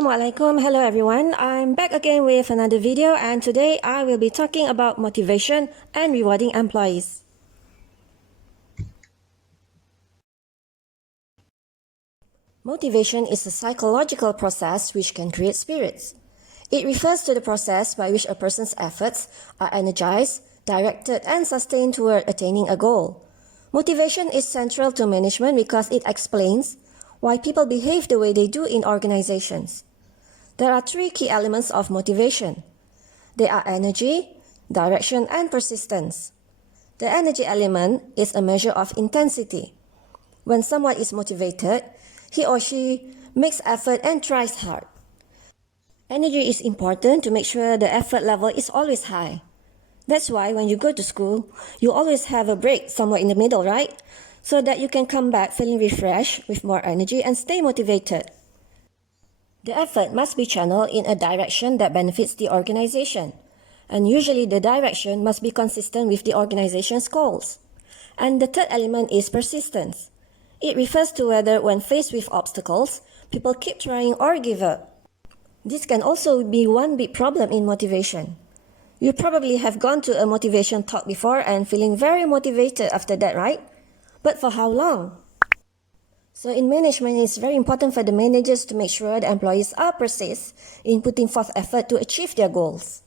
Assalamualaikum. Hello everyone. I'm back again with another video, and today I will be talking about motivation and rewarding employees. Motivation is a psychological process which can create spirits. It refers to the process by which a person's efforts are energized, directed, and sustained toward attaining a goal. Motivation is central to management because it explains why people behave the way they do in organizations. There are three key elements of motivation. They are energy, direction, and persistence. The energy element is a measure of intensity. When someone is motivated, he or she makes effort and tries hard. Energy is important to make sure the effort level is always high. That's why when you go to school, you always have a break somewhere in the middle, right? So that you can come back feeling refreshed with more energy and stay motivated. The effort must be channeled in a direction that benefits the organization, and usually the direction must be consistent with the organization's goals. And the third element is persistence. It refers to whether when faced with obstacles, people keep trying or give up. This can also be one big problem in motivation. You probably have gone to a motivation talk before and feeling very motivated after that, right? But for how long? So in management, it's very important for the managers to make sure the employees are persist in putting forth effort to achieve their goals.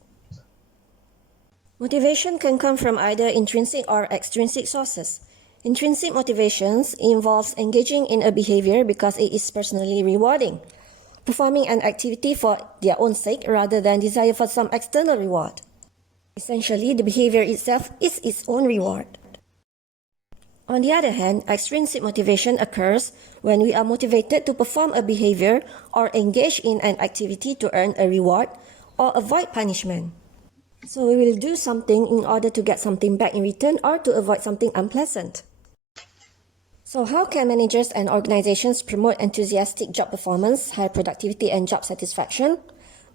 Motivation can come from either intrinsic or extrinsic sources. Intrinsic motivations involves engaging in a behavior because it is personally rewarding, performing an activity for their own sake rather than desire for some external reward. Essentially, the behavior itself is its own reward. On the other hand, extrinsic motivation occurs when we are motivated to perform a behavior or engage in an activity to earn a reward or avoid punishment. So we will do something in order to get something back in return or to avoid something unpleasant. So how can managers and organizations promote enthusiastic job performance, high productivity, and job satisfaction?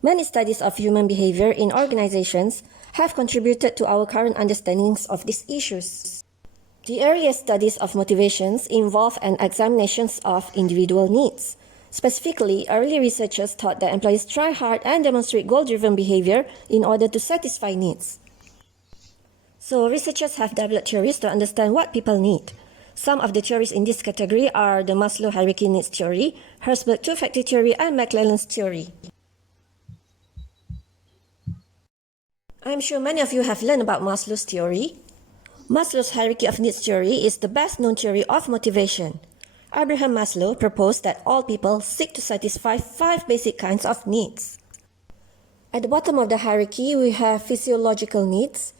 Many studies of human behavior in organizations have contributed to our current understandings of these issues. The earliest studies of motivations involve an examination of individual needs. Specifically, early researchers thought that employees try hard and demonstrate goal-driven behavior in order to satisfy needs. So researchers have developed theories to understand what people need. Some of the theories in this category are the Maslows Hierarchy needs theory, Herzberg's two-factor theory, and McClellan's theory. I'm sure many of you have learned about Maslow's theory. Maslow's hierarchy of needs theory is the best-known theory of motivation. Abraham Maslow proposed that all people seek to satisfy 5 basic kinds of needs. At the bottom of the hierarchy, we have physiological needs,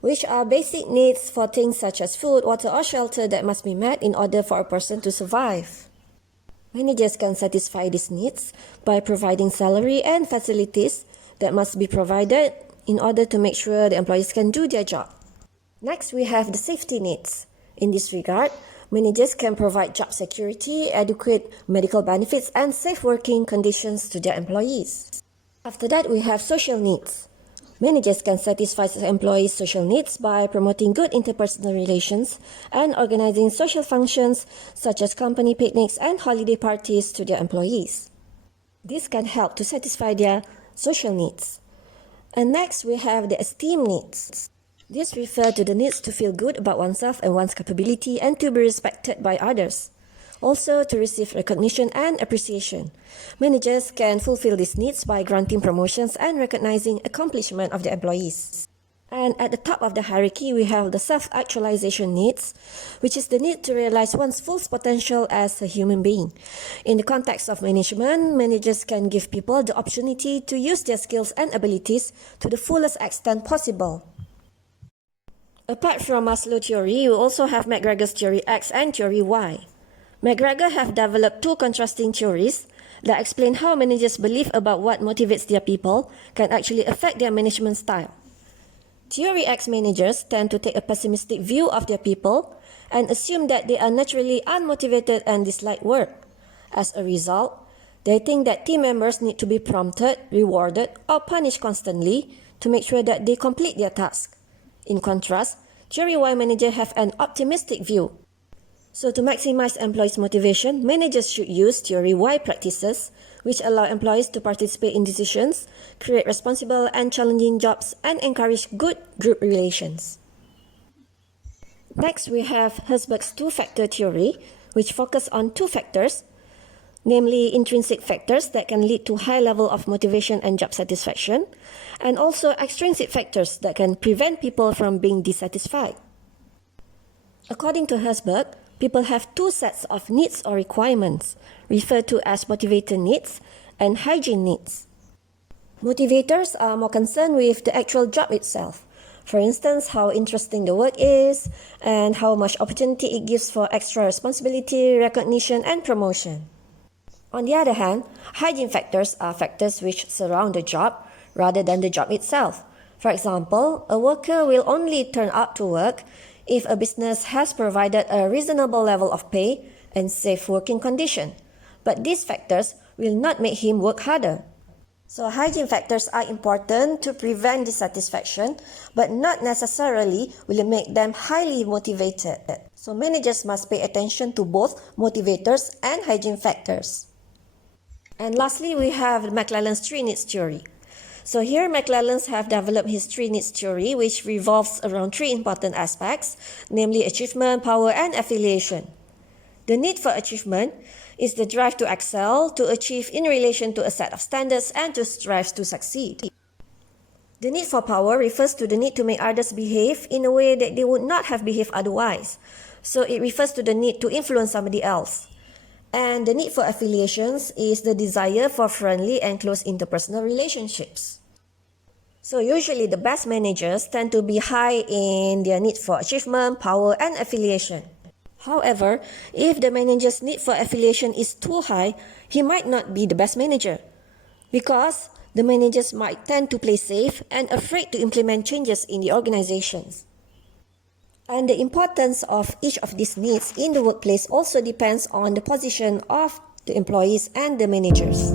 which are basic needs for things such as food, water, or shelter that must be met in order for a person to survive. Managers can satisfy these needs by providing salary and facilities that must be provided in order to make sure the employees can do their job. Next, we have the safety needs. In this regard, managers can provide job security, adequate medical benefits, and safe working conditions to their employees. After that, we have social needs. Managers can satisfy employees' social needs by promoting good interpersonal relations and organizing social functions such as company picnics and holiday parties to their employees. This can help to satisfy their social needs. And next, we have the esteem needs. This refers to the needs to feel good about oneself and one's capability and to be respected by others. Also, to receive recognition and appreciation. Managers can fulfill these needs by granting promotions and recognizing accomplishment of the employees. And at the top of the hierarchy, we have the self-actualization needs, which is the need to realize one's full potential as a human being. In the context of management, managers can give people the opportunity to use their skills and abilities to the fullest extent possible. Apart from Maslow's theory, you also have McGregors Theory X and Theory Y. McGregor have developed two contrasting theories that explain how managers' belief about what motivates their people can actually affect their management style. Theory X managers tend to take a pessimistic view of their people and assume that they are naturally unmotivated and dislike work. As a result, they think that team members need to be prompted, rewarded, or punished constantly to make sure that they complete their task. In contrast, Theory Y managers have an optimistic view. So to maximize employees' motivation, managers should use Theory Y practices, which allow employees to participate in decisions, create responsible and challenging jobs, and encourage good group relations. Next, we have Herzberg's two-factor theory, which focus on two factors, namely intrinsic factors that can lead to high level of motivation and job satisfaction, and also extrinsic factors that can prevent people from being dissatisfied. According to Herzberg, people have two sets of needs or requirements, referred to as motivator needs and hygiene needs. Motivators are more concerned with the actual job itself. For instance, how interesting the work is and how much opportunity it gives for extra responsibility, recognition, and promotion. On the other hand, hygiene factors are factors which surround the job rather than the job itself. For example, a worker will only turn up to work if a business has provided a reasonable level of pay and safe working condition. But these factors will not make him work harder. So hygiene factors are important to prevent dissatisfaction, but not necessarily will make them highly motivated. So managers must pay attention to both motivators and hygiene factors. And lastly, we have McClellan's three needs theory. So here, McClellan's have developed his three needs theory, which revolves around three important aspects, namely achievement, power, and affiliation. The need for achievement is the drive to excel, to achieve in relation to a set of standards, and to strive to succeed. The need for power refers to the need to make others behave in a way that they would not have behaved otherwise. So it refers to the need to influence somebody else. And the need for affiliations is the desire for friendly and close interpersonal relationships. So usually the best managers tend to be high in their need for achievement, power, and affiliation. However, if the manager's need for affiliation is too high, he might not be the best manager, because the managers might tend to play safe and afraid to implement changes in the organizations. And the importance of each of these needs in the workplace also depends on the position of the employees and the managers.